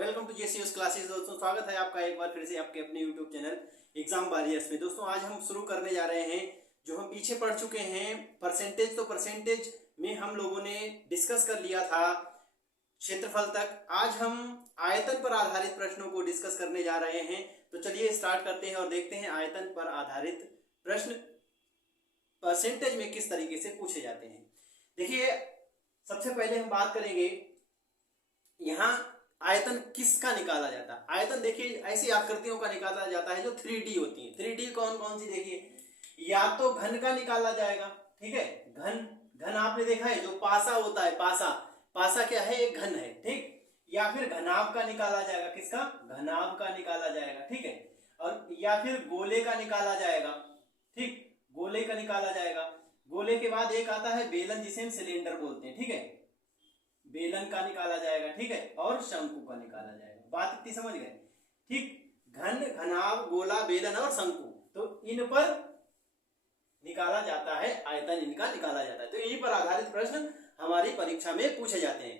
Welcome to जेसीयूएस classes. दोस्तों स्वागत है आपका एक बार फिर से आपके अपने यूट्यूब चैनल एग्जाम वॉरियर्स में। दोस्तों आज हम शुरू करने जा रहे हैं जो हम पीछे पढ़ चुके हैं परसेंटेज। तो परसेंटेज में हम लोगों ने डिस्कस कर लिया था क्षेत्रफल तक। आज हम आयतन पर आधारित प्रश्नों को डिस्कस करने जा रहे हैं। तो चलिए स्टार्ट करते हैं और देखते हैं आयतन पर आधारित प्रश्न परसेंटेज में किस तरीके से पूछे जाते हैं। देखिए सबसे पहले हम बात करेंगे यहाँ आयतन किसका निकाला जाता है। आयतन देखिए ऐसी आकृतियों का निकाला जाता है जो 3D होती है। 3D कौन कौन सी देखिए, या तो घन का निकाला जाएगा, ठीक है। घन आपने देखा है जो पासा होता है, पासा क्या है, एक घन है, ठीक। या फिर घनाभ का निकाला जाएगा, किसका, घनाभ का निकाला जाएगा, ठीक है। और या फिर गोले का निकाला जाएगा, ठीक, गोले का निकाला जाएगा। गोले के बाद एक आता है बेलन जिसे हम सिलेंडर बोलते हैं, ठीक है, बेलन का निकाला जाएगा, ठीक है। और शंकु का निकाला जाएगा। बात इतनी समझ गए, ठीक। घन, घनाभ, गोला, बेलन और शंकु, तो इन पर निकाला जाता है आयतन, इनका निकाला जाता है। तो इन्हीं पर आधारित प्रश्न हमारी परीक्षा में पूछे जाते हैं।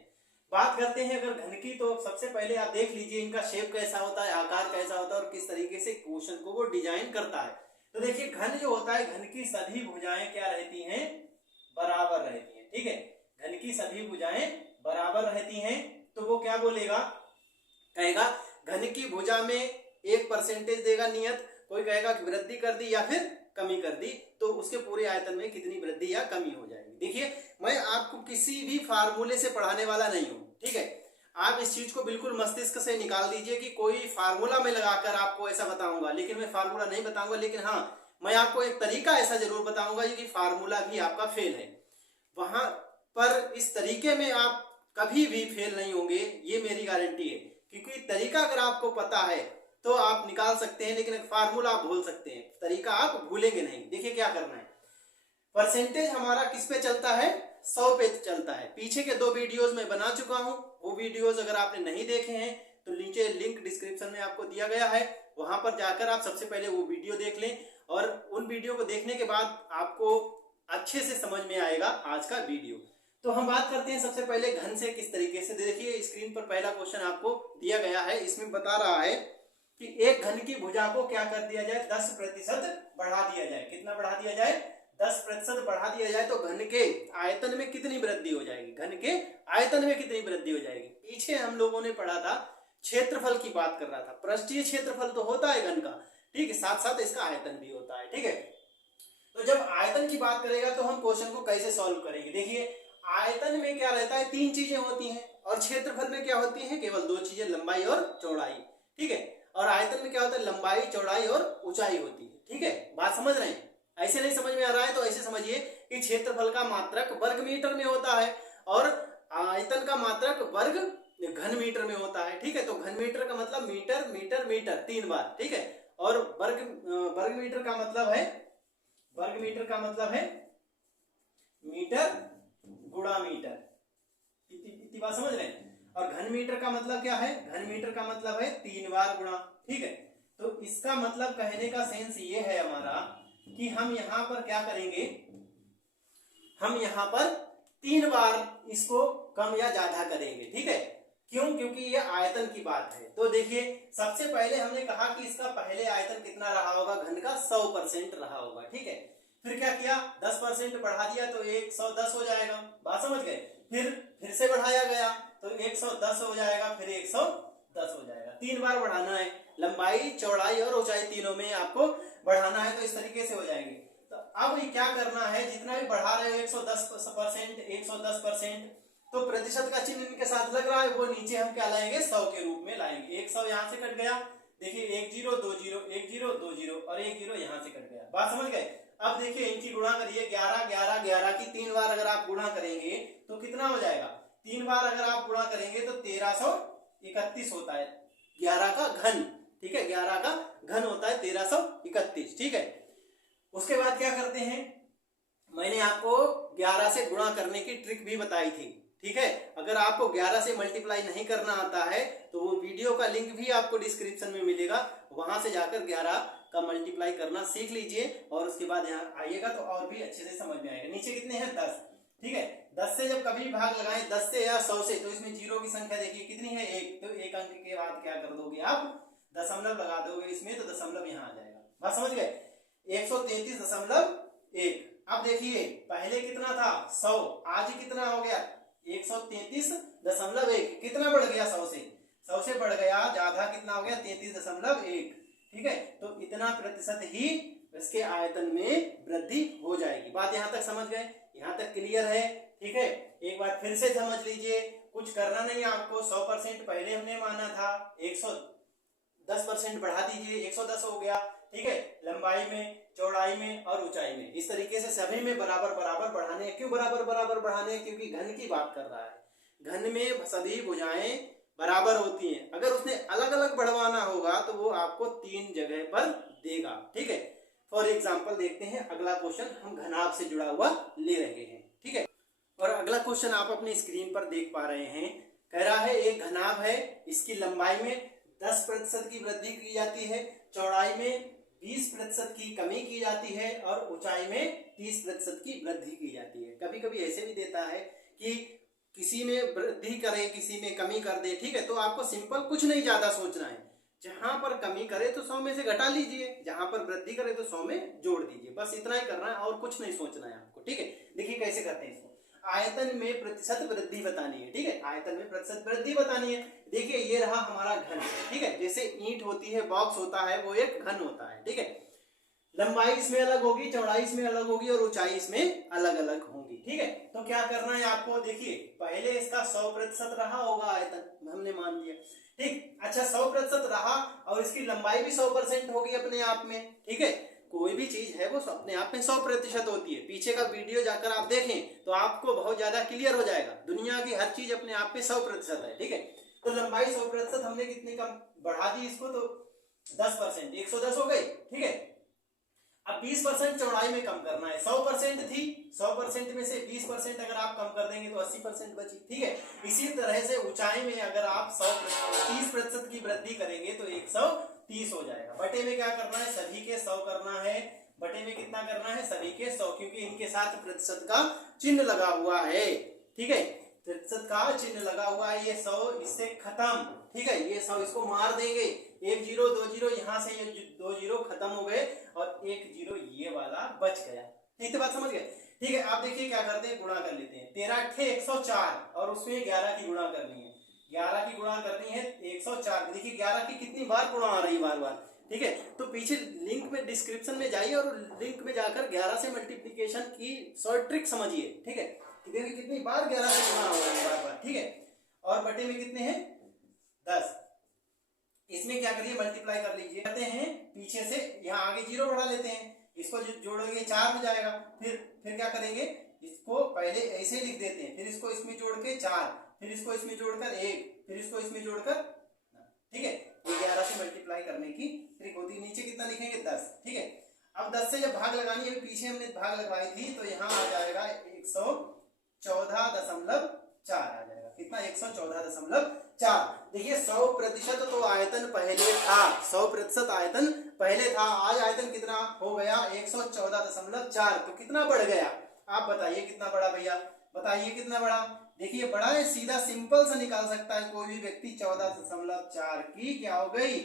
बात करते हैं अगर घन की, तो सबसे पहले आप देख लीजिए इनका शेप कैसा होता है, आकार कैसा होता है और किस तरीके से क्वेश्चन को वो डिजाइन करता है। तो देखिए घन जो होता है, घन की सभी भुजाएं क्या रहती हैं, बराबर रहती हैं, ठीक है। घन की सभी भुजाएं बराबर रहती हैं। तो वो क्या बोलेगा, कहेगा घन की भुजा में एक परसेंटेज देगा नियत, कोई कहेगा कि वृद्धि कर दी या फिर कमी कर दी, तो उसके पूरे आयतन में कितनी वृद्धि या कमी हो जाएगी। देखिए मैं आपको किसी भी फार्मूले से पढ़ाने वाला नहीं हूं, ठीक है। आप इस चीज को बिल्कुल मस्तिष्क से निकाल दीजिए कि कोई फार्मूला में लगाकर आपको ऐसा बताऊंगा, लेकिन मैं फार्मूला नहीं बताऊंगा। लेकिन हाँ, मैं आपको एक तरीका ऐसा जरूर बताऊंगा कि फार्मूला भी आपका फेल है, वहां पर इस तरीके में आप कभी भी फेल नहीं होंगे, ये मेरी गारंटी है। क्योंकि तरीका अगर आपको पता है तो आप निकाल सकते हैं, लेकिन फार्मूला आप भूल सकते हैं, तरीका आप भूलेंगे नहीं। देखिए क्या करना है, परसेंटेज हमारा किस पे चलता है, 100 पे चलता है। पीछे के 2 वीडियोस में बना चुका हूं, वो वीडियोस अगर आपने नहीं देखे हैं तो नीचे लिंक डिस्क्रिप्शन में आपको दिया गया है, वहां पर जाकर आप सबसे पहले वो वीडियो देख लें। और उन वीडियो को देखने के बाद आपको अच्छे से समझ में आएगा आज का वीडियो। तो हम बात करते हैं सबसे पहले घन से किस तरीके से। देखिए स्क्रीन पर पहला क्वेश्चन आपको दिया गया है, इसमें बता रहा है कि एक घन की भुजा को क्या कर दिया जाए, 10% बढ़ा दिया जाए। कितना बढ़ा दिया जाए, 10% बढ़ा दिया जाए। तो घन के आयतन में कितनी वृद्धि हो जाएगी, घन के आयतन में कितनी वृद्धि हो जाएगी। पीछे हम लोगों ने पढ़ा था, क्षेत्रफल की बात कर रहा था। पृष्ठीय क्षेत्रफल तो होता है घन का, ठीक है, साथ साथ इसका आयतन भी होता है, ठीक है। तो जब आयतन की बात करेगा तो हम क्वेश्चन को कैसे सॉल्व करेंगे। देखिए आयतन में क्या रहता है, 3 चीजें होती हैं, और क्षेत्रफल में क्या होती है, केवल 2 चीजें, लंबाई और चौड़ाई, ठीक है। और आयतन में क्या होता है, लंबाई, चौड़ाई और ऊंचाई होती है, ठीक है। बात समझ रहे हैं, ऐसे नहीं समझ में आ रहा है तो ऐसे समझिए कि क्षेत्रफल का मात्रक वर्ग मीटर में होता है और आयतन का मात्रक वर्ग घन मीटर में होता है, ठीक है। तो घन मीटर का मतलब मीटर मीटर मीटर 3 बार, ठीक है। और वर्ग मीटर का मतलब है, वर्ग मीटर का मतलब है मीटर गुणा मीटर, इतनी बात समझ रहे हैं। और घन मीटर का मतलब क्या है, घन मीटर का मतलब है 3 बार गुणा, ठीक है। तो इसका मतलब कहने का सेंस ये है हमारा कि हम यहां पर क्या करेंगे, हम यहां पर 3 बार इसको कम या ज्यादा करेंगे, ठीक है। क्यों, क्योंकि ये आयतन की बात है। तो देखिए सबसे पहले हमने कहा कि इसका पहले आयतन कितना रहा होगा, घन का 100% रहा होगा, ठीक है। फिर क्या किया, 10% बढ़ा दिया तो 110 हो जाएगा। बात समझ गए। फिर से बढ़ाया गया तो 110 हो जाएगा, फिर 110 हो जाएगा। 3 बार बढ़ाना है, लंबाई, चौड़ाई और ऊंचाई तीनों में आपको बढ़ाना है। तो इस तरीके से हो जाएंगे। तो अब ये क्या करना है, जितना भी बढ़ा रहे हो 110%, 110%, तो प्रतिशत का चिन्ह इनके साथ लग रहा है, वो नीचे हम क्या लाएंगे, 100 के रूप में लाएंगे। 100 यहां से कट गया, देखिए 1 0 2 0 1 0 2 0 और 1 0 यहां से कट गया। बात समझ गए। अब देखिए इनकी गुणा करिए, 11 11 11 की 3 बार अगर आप गुणा करेंगे तो कितना हो जाएगा, 3 बार अगर आप गुणा करेंगे तो 1331 होता है 11 का घन, ठीक है। 11 का घन होता है 1331, ठीक है। उसके बाद क्या करते हैं, मैंने आपको 11 से गुणा करने की ट्रिक भी बताई थी, ठीक है। अगर आपको 11 से मल्टीप्लाई नहीं करना आता है तो वो वीडियो का लिंक भी आपको डिस्क्रिप्शन में मिलेगा, वहां से जाकर 11 का मल्टीप्लाई करना सीख लीजिए और उसके बाद यहाँ आइएगा तो और भी अच्छे से समझ में आएगा। नीचे कितने हैं, 10, ठीक है। 10 से जब कभी भाग लगाएं 10 से या 100 से, तो इसमें जीरो की संख्या देखिए कितनी है, 1। तो एक अंक के बाद क्या कर दोगे आप, दशमलव लगा दोगे इसमें, तो दशमलव यहाँ आ जाएगा। बात समझ गए, 133.1। अब देखिए पहले कितना था 100, आज कितना हो गया 133.1। कितना बढ़ गया 100 से, 100 से बढ़ गया आधा, कितना हो गया 33.1। ठीक है, तो इतना प्रतिशत ही इसके आयतन में वृद्धि हो जाएगी। बात यहाँ तक समझ गए, यहाँ तक क्लियर है। ठीक है, एक बार फिर से समझ लीजिए, कुछ करना नहीं आपको। 100% पहले हमने माना था, 110% बढ़ा दीजिए, 110 हो गया। ठीक है, लंबाई में, चौड़ाई में और ऊंचाई में, इस तरीके से सभी में बराबर बराबर बढ़ाने हैं। क्यों बराबर बराबर बढ़ाने हैं, क्योंकि घन की बात कर रहा है। घन में सभी भुजाएं बराबर होती हैं। अगर उसने अलग अलग बढ़वाना होगा तो वो आपको 3 जगह पर देगा। ठीक है, फॉर एग्जाम्पल देखते हैं अगला क्वेश्चन, हम घनाभ से जुड़ा हुआ ले रहे हैं। ठीक है, और अगला क्वेश्चन आप अपनी स्क्रीन पर देख पा रहे हैं। कह रहा है एक घनाभ है, इसकी लंबाई में 10% की वृद्धि की जाती है, चौड़ाई में 20% की कमी की जाती है और ऊंचाई में 30% की वृद्धि की जाती है। कभी कभी ऐसे भी देता है कि किसी में वृद्धि करे, किसी में कमी कर दे। ठीक है, तो आपको सिंपल कुछ नहीं ज्यादा सोचना है। जहां पर कमी करे तो 100 में से घटा लीजिए, जहां पर वृद्धि करे तो 100 में जोड़ दीजिए। बस इतना ही करना है और कुछ नहीं सोचना है आपको। ठीक है, देखिए कैसे करते हैं इसको। आयतन में प्रतिशत वृद्धि बतानी है। ठीक है, आयतन में प्रतिशत वृद्धि बतानी है। देखिए ये रहा हमारा घन। ठीक है, जैसे ईंट होती है, बॉक्स होता है, वो एक घन होता है। ठीक है, लंबाई इसमें अलग होगी, चौड़ाई इसमें अलग होगी और ऊंचाई इसमें अलग अलग होगी। ठीक है, तो क्या करना है आपको, देखिए पहले इसका 100% रहा होगा आयतन, हमने मान लिया। ठीक, अच्छा 100% रहा और इसकी लंबाई भी 100% होगी अपने आप में। ठीक है, कोई भी चीज है वो अपने आप में 100% होती है। पीछे का वीडियो जाकर आप देखें तो आपको बहुत ज्यादा क्लियर हो जाएगा। दुनिया की हर चीज अपने आप में 100% है। ठीक है, तो लंबाई 100% हमने कितनी कम बढ़ा दी इसको, तो 10%, 110 हो गई। ठीक है, अब 20% चौड़ाई में कम करना है। 100% थी, 100% में से 20% अगर आप कम कर देंगे तो 80% बची। ठीक है, इसी तरह से ऊंचाई में अगर आप 30% की वृद्धि करेंगे तो 130 हो जाएगा। बटे में क्या करना है, सभी के 100 करना है। बटे में कितना करना है, सभी के 100, क्योंकि इनके साथ प्रतिशत का चिन्ह लगा हुआ है। ठीक है, प्रतिशत का चिन्ह लगा हुआ है, ये 100 इससे खत्म। ठीक है, ये 100 इसको मार देंगे, 1 0 2 0, यहां से ये 2 0 खत्म हो गए और 1 0 ये वाला बच गया। ठीक है, बात समझ गए। ठीक है, आप देखिए क्या करते हैं, गुणा कर लेते हैं। 13 × 104 और उसमें 11 की गुणा करनी है। 11 की गुणा करनी है 104। देखिए 11 की कितनी बार गुणा आ रही है, बार बार। ठीक है, तो पीछे लिंक में, डिस्क्रिप्शन में जाइए और लिंक में जाकर 11 से मल्टीप्लीकेशन की शॉर्ट ट्रिक समझिए। ठीक है, देखिए कितनी बार 11 से गुणा हो रहा है बार बार। ठीक है, और बटे में कितने हैं, 10। इसमें क्या करिए, मल्टीप्लाई कर लीजिए। करते हैं पीछे से, यहाँ आगे 0 बढ़ा लेते हैं, इसको जोड़ोगे 4 हो जाएगा। फिर क्या करेंगे, इसको पहले ऐसे ही लिख देते हैं, फिर इसको इसमें जोड़ के 4, फिर इसको इसमें जोड़कर 1, फिर इसको इसमें जोड़कर। ठीक है, ये 11 से मल्टीप्लाई करने की ट्रिक होती है। नीचे कितना लिखेंगे, 10। ठीक है, अब 10 से जब भाग लगानी है, पीछे हमने भाग लगवाई थी, तो यहाँ आ जाएगा 114.4 आ जाएगा। कितना, 114.4। देखिए 100% तो आयतन पहले था, 100% आयतन पहले था। आज आयतन कितना हो गया, 114.4। तो कितना बढ़ गया, आप बताइए कितना बढ़ा भैया, बताइए कितना बढ़ा। देखिए बड़ा है, सीधा सिंपल से निकाल सकता है कोई भी व्यक्ति। 14.4 की क्या हो गई,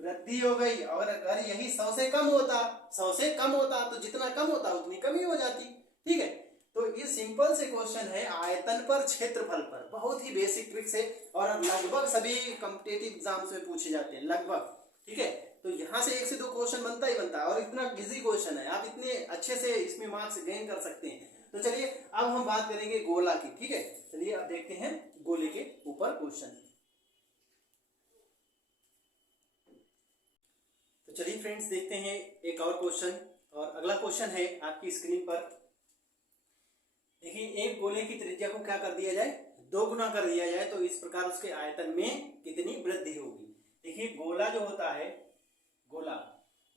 वृद्धि हो गई। और अगर यही 100 से कम होता, 100 से कम होता, तो जितना कम होता उतनी कमी हो जाती। ठीक है, तो ये सिंपल से क्वेश्चन है आयतन पर क्षेत्रफल पर, बहुत ही बेसिक ट्रिक्स है और लगभग सभी कॉम्पिटिटिव एग्जाम्स में पूछे जाते हैं लगभग। ठीक है, तो यहाँ से 1 से 2 क्वेश्चन बनता ही बनता है और इतना इजी क्वेश्चन है, आप इतने अच्छे से इसमें मार्क्स गेन कर सकते हैं। तो चलिए अब हम बात करेंगे गोला की। ठीक है, चलिए अब देखते हैं गोले के ऊपर क्वेश्चन। तो चलिए फ्रेंड्स देखते हैं एक और क्वेश्चन, और अगला क्वेश्चन है आपकी स्क्रीन पर। देखिए एक गोले की त्रिज्या को क्या कर दिया जाए, 2 गुना कर दिया जाए तो इस प्रकार उसके आयतन में कितनी वृद्धि होगी। देखिए गोला जो होता है, गोला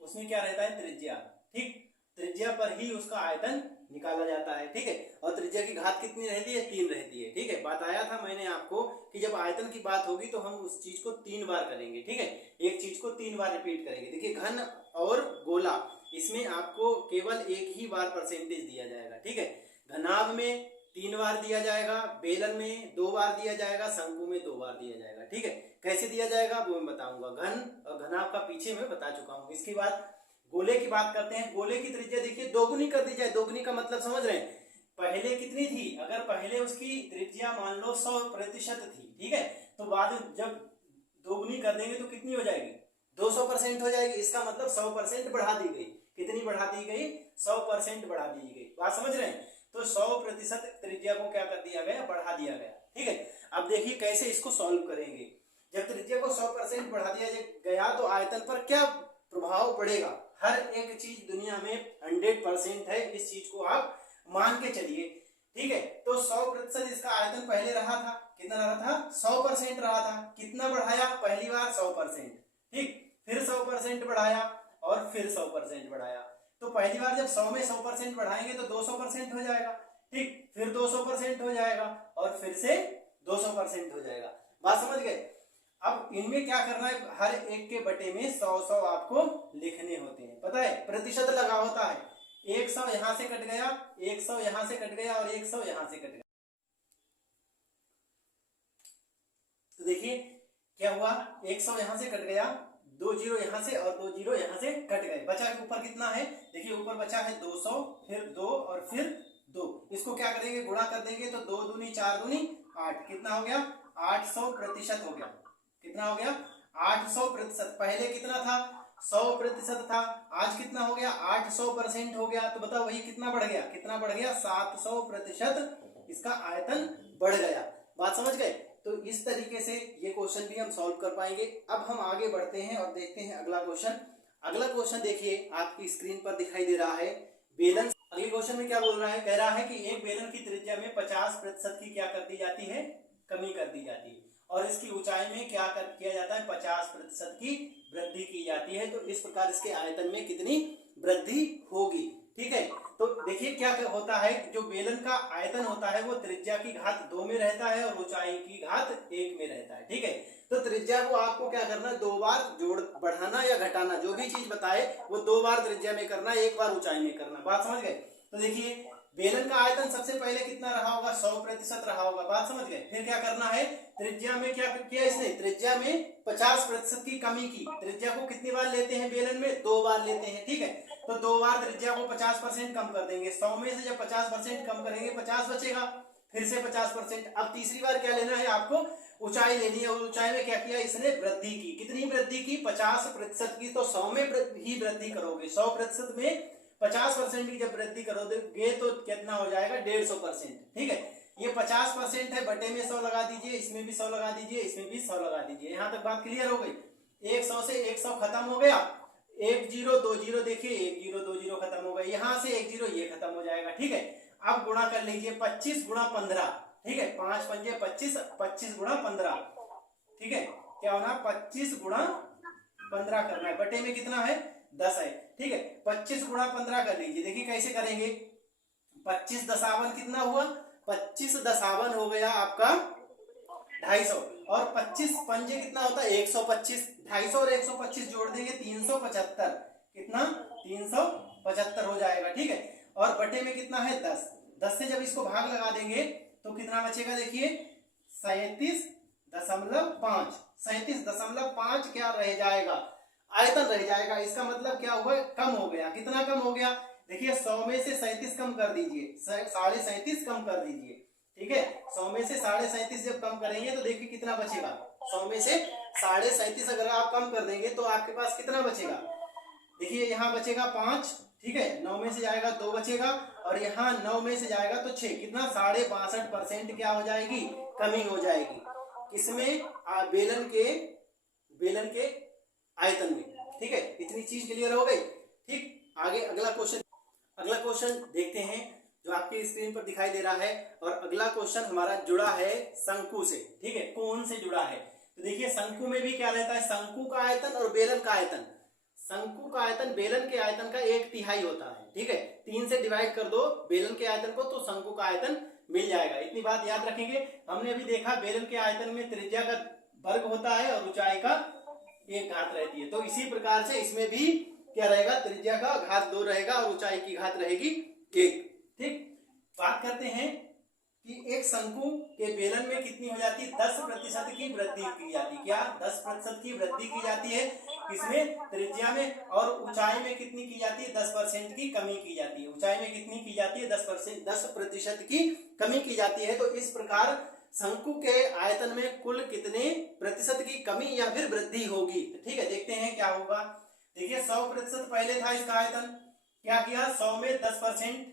उसमें क्या रहता है, त्रिज्या। ठीक, त्रिज्या पर ही उसका आयतन निकाला जाता है। ठीक है, और त्रिज्या की घात कितनी रहती है, 3 रहती है। ठीक है, बताया था मैंने आपको कि जब आयतन की बात होगी तो हम उस चीज को 3 बार करेंगे। ठीक है, एक चीज को 3 बार रिपीट करेंगे। देखिए घन और गोला, इसमें आपको केवल एक ही बार परसेंटेज दिया जाएगा। ठीक है, घनाभ में 3 बार दिया जाएगा, बेलन में 2 बार दिया जाएगा, शंकु में 2 बार दिया जाएगा। ठीक है, कैसे दिया जाएगा वो मैं बताऊंगा। घन और घनाभ का पीछे मैं बता चुका हूँ। इसके बाद गोले की बात करते हैं। गोले की त्रिज्या देखिए दोगुनी कर दी जाए। दोगुनी का मतलब समझ रहे हैं, पहले कितनी थी, अगर पहले उसकी त्रिज्या मान लो 100% थी, ठीक है, तो बाद में जब दोगुनी कर देंगे तो कितनी हो जाएगी, 200% हो जाएगी। इसका मतलब 100% बढ़ा दी गई। कितनी बढ़ा दी गई, 100% बढ़ा दी गई। बात समझ रहे हैं, तो 100% त्रिज्या को क्या कर दिया गया, बढ़ा दिया गया। ठीक है, अब देखिए कैसे इसको सॉल्व करेंगे। जब त्रिज्या को 100% बढ़ा दिया गया तो आयतन पर क्या प्रभाव पड़ेगा। हर एक चीज दुनिया में 100% है, इस चीज को आप मान के चलिए। ठीक है, तो 100% इसका आयतन पहले रहा था, कितना रहा था, 100% रहा था। कितना बढ़ाया, पहली बार 100%, ठीक, फिर 100% बढ़ाया और फिर 100% बढ़ाया। तो पहली बार जब 100 में 100% बढ़ाएंगे तो 200% हो जाएगा, ठीक, फिर 200% हो जाएगा और फिर से 200% हो जाएगा। बात समझ गए। अब इनमें क्या करना है, हर एक के बटे में 100 आपको लिखने होते हैं। पता है, प्रतिशत लगा होता है। 100 यहां से कट गया, 100 यहां से कट गया और 100 यहां से कट गया। तो देखिए क्या हुआ, 100 यहां से कट गया, 2 जीरो यहां से और 2 जीरो यहां से कट गए। बचा ऊपर कितना है, देखिए ऊपर बचा है 200, फिर 2 और फिर 2। इसको क्या करेंगे, गुणा कर देंगे तो 2 दूनी 4 दूनी 8। कितना हो गया, 800% हो गया। कितना हो गया, 800%। पहले कितना था, 100% था। आज कितना हो गया, 800% हो गया। तो बताओ वही कितना बढ़ गया, कितना बढ़ गया, 700% इसका आयतन बढ़ गया। बात समझ गए। तो इस तरीके से ये क्वेश्चन भी हम सॉल्व कर पाएंगे। अब हम आगे बढ़ते हैं और देखते हैं अगला क्वेश्चन। अगला क्वेश्चन देखिए आपकी स्क्रीन पर दिखाई दे रहा है। बेलन, अगले क्वेश्चन में क्या बोल रहा है, कह रहा है कि एक बेलन की त्रिज्या में 50% की क्या कर दी जाती है, कमी कर दी जाती है, और इसकी ऊंचाई में क्या किया जाता है, 50% की वृद्धि की जाती है। तो इस प्रकार इसके आयतन में कितनी वृद्धि होगी। ठीक है, तो देखिए क्या होता है, जो बेलन का आयतन होता है वो त्रिज्या की घात 2 में रहता है और ऊंचाई की घात 1 में रहता है। ठीक है, तो त्रिज्या को आपको क्या करना है, 2 बार जोड़, बढ़ाना या घटाना, जो भी चीज बताए वो 2 बार त्रिज्या में करना, 1 बार ऊंचाई में करना। बात समझ गए। तो देखिए बेलन का आयतन सबसे पहले कितना रहा होगा, 100% रहा होगा। बात समझ गए। फिर क्या करना है, त्रिज्या में क्या किया इसने, त्रिज्या में 50% की कमी की। त्रिज्या को कितनी बार लेते हैं बेलन में, 2 बार लेते हैं। ठीक है, तो 2 बार त्रिज्या को 50% कम कर देंगे। 100 में से जब 50% कम करेंगे 50 बचेगा, फिर से 50%। अब तीसरी बार क्या लेना है, आपको ऊंचाई लेनी है। ऊंचाई में क्या किया इसने, वृद्धि की। कितनी वृद्धि की, 50% की। तो 100 में ही वृद्धि करोगे, 100% में 50% की जब वृद्धि करोगे तो कितना हो जाएगा, 150%। ठीक है, ये 50% है, बटे में 100 लगा दीजिए, इसमें भी 100 लगा दीजिए, इसमें भी 100 लगा दीजिए। यहां तक बात क्लियर हो गई। 100 से 100 खत्म हो गया, 1 जीरो 2 जीरो, देखिए 1 जीरो 2 जीरो खत्म हो गए, यहां से 1 जीरो ये खत्म हो जाएगा। ठीक है, अब गुणा कर लीजिए, 25 गुणा 15। ठीक है, 5 पंजे 25, 25 गुणा 15। ठीक है, क्या होना, 25 गुणा 15 करना है। बटे में कितना है, 10 है। ठीक है, 25 गुणा 15 कर लीजिए। देखिए कैसे करेंगे, 25 दशावन कितना हुआ, 25 दशावन हो गया आपका 250, और 25 पंजे कितना होता है, 125। 250 और 125 जोड़ देंगे 375। कितना, 375 हो जाएगा। ठीक है, और बटे में कितना है, 10। 10 से जब इसको भाग लगा देंगे तो कितना बचेगा, देखिए 37.5। 37.5 क्या रह जाएगा, आयतन रह जाएगा। इसका मतलब क्या हुआ, कम हो गया। कितना कम हो गया, देखिए 100 में से 37 कम कर दीजिए, 37.5 कम कर दीजिए। ठीक है, 100 में से 37.5 जब कम करेंगे तो देखिए कितना बचेगा, 100 में से 37.5 अगर आप कम कर देंगे तो आपके पास कितना बचेगा, देखिए यहाँ बचेगा 5। ठीक है, 9 में से जाएगा 2 बचेगा, और यहाँ 9 में से जाएगा तो 6। कितना, 62.5% क्या हो जाएगी, कमी हो जाएगी। किसमें, बेलन के आयतन में। ठीक है, इतनी चीज क्लियर हो गई। ठीक, आगे अगला क्वेश्चन देखते हैं जो आपकी स्क्रीन पर दिखाई दे रहा है। और अगला क्वेश्चन हमारा जुड़ा है शंकु से। ठीक है, कौन से जुड़ा है, तो देखिए शंकु में भी क्या रहता है, शंकु का आयतन और बेलन का आयतन। शंकु का आयतन बेलन के आयतन का 1/3 होता है। ठीक है, 3 से डिवाइड कर दो बेलन के आयतन को तो शंकु का आयतन मिल जाएगा। इतनी बात याद रखेंगे। हमने अभी देखा बेलन के आयतन में त्रिज्या का वर्ग होता है और ऊंचाई का 1 घात रहती है। तो इसी प्रकार से इसमें भी क्या रहेगा, त्रिज्या का घात 2 रहेगा और ऊंचाई की घात रहेगी 1। ठीक, बात करते हैं कि एक शंकु के बेलन में कितनी हो जाती है, 10% की वृद्धि की जाती है। क्या 10% की वृद्धि की जाती है किसमें, त्रिज्या में। और ऊंचाई में कितनी की जाती है, 10% की कमी की जाती है। ऊंचाई में कितनी की जाती है, 10% की कमी की जाती है। तो इस प्रकार शंकु के आयतन में कुल कितने प्रतिशत की कमी या फिर वृद्धि होगी। ठीक है, देखते हैं क्या होगा। देखिए 100% पहले था इसका आयतन, क्या किया 100 में 10%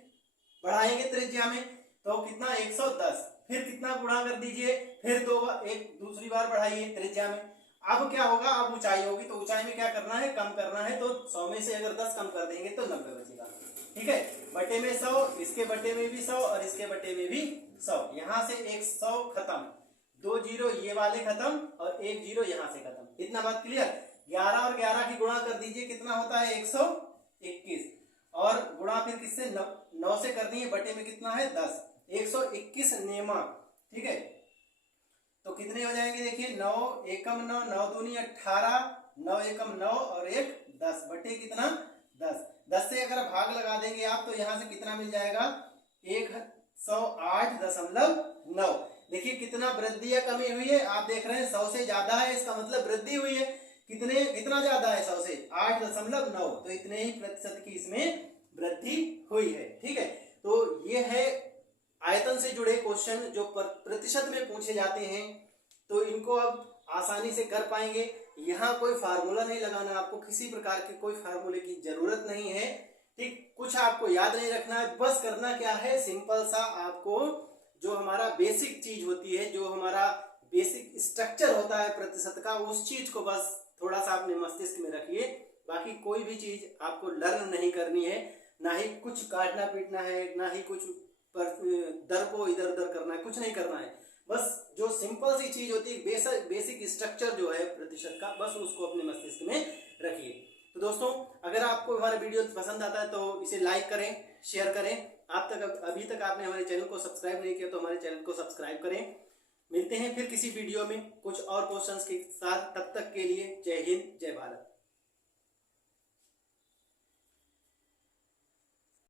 बढ़ाएंगे त्रिज्या में, तो कितना 110, फिर कितना गुणा कर दीजिए, फिर एक दूसरी बार बढ़ाइए त्रिज्या में। अब क्या होगा, अब ऊंचाई होगी, तो ऊंचाई में क्या करना है, कम करना है। तो 100 में से अगर 10 कम कर देंगे तो 90 बचेगा। ठीक है, बटे में 100, इसके बटे में भी 100 और इसके बटे में भी 100। यहां से एक 100 खत्म, 2 जीरो ये वाले खत्म और 1 जीरो यहां से खत्म। इतना बात क्लियर। 11 और 11 की गुणा कर दीजिए, कितना होता है 121, और गुणा फिर किससे 9 से करनी है, बटे में कितना है 10, 121 नेमा। ठीक है, तो कितने हो जाएंगे, देखिए 9 एकम 9, 9 दूनी 18, 9 एकम 9 और 1 10, बटे कितना 10। 10 से अगर भाग लगा देंगे आप तो यहां से कितना मिल जाएगा, 108.9। देखिए कितना वृद्धि या कमी हुई है, आप देख रहे हैं 100 से ज्यादा है, इसका मतलब वृद्धि हुई है। कितना ज्यादा है 100 से, 8.9, तो इतने ही प्रतिशत की इसमें वृद्धि हुई है। ठीक है, तो ये है आयतन से जुड़े क्वेश्चन जो प्रतिशत में पूछे जाते हैं, तो इनको अब आसानी से कर पाएंगे। यहाँ कोई फार्मूला नहीं लगाना, आपको किसी प्रकार के कोई फार्मूले की जरूरत नहीं है। ठीक, कुछ आपको याद नहीं रखना है, बस करना क्या है, सिंपल सा आपको जो हमारा बेसिक चीज होती है, जो हमारा बेसिक स्ट्रक्चर होता है प्रतिशत का, उस चीज को बस थोड़ा सा अपने मस्तिष्क में रखिए। बाकी कोई भी चीज आपको लर्न नहीं करनी है, ना ही कुछ काटना पीटना है, ना ही कुछ पर दर को इधर उधर करना है, कुछ नहीं करना है। बस जो सिंपल सी चीज होती है, बेसिक स्ट्रक्चर जो है प्रतिशत का, बस उसको अपने मस्तिष्क में रखिए। तो दोस्तों, अगर आपको हमारा वीडियो पसंद आता है तो इसे लाइक करें, शेयर करें। अभी तक आपने हमारे चैनल को सब्सक्राइब नहीं किया तो हमारे चैनल को सब्सक्राइब करें। मिलते हैं फिर किसी वीडियो में कुछ और क्वेश्चंस के साथ, तब तक के लिए जय हिंद।